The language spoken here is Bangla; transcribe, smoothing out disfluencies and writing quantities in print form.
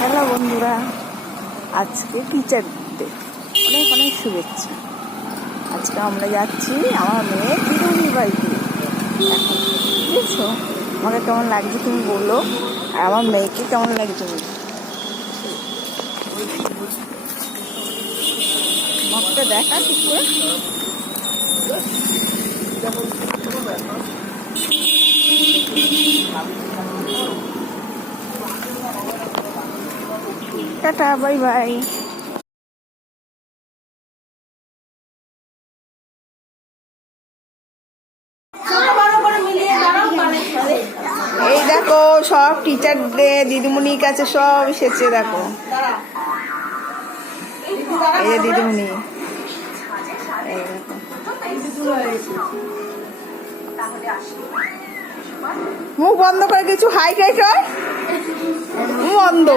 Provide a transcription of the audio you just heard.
হ্যালো বন্ধুরা, আজকে টিচার ডে, অনেক অনেক শুভেচ্ছা। আজকে আমরা যাচ্ছি আমার মেয়ে দিদির বাড়িতে। এখন বুঝেছো আমাকে কেমন লাগছে তুমি বলো, আর আমার মেয়েকে কেমন লাগছে বলো। মাপটা দেখা ঠিক করে। Tata, bye bye. এই দেখো সব টিচারদের দিদিমণির কাছে সব এসেছে, দেখো এই যে দিদিমণি। মুখ বন্ধ করে কিছু হাই টাই কর, বন্ধ।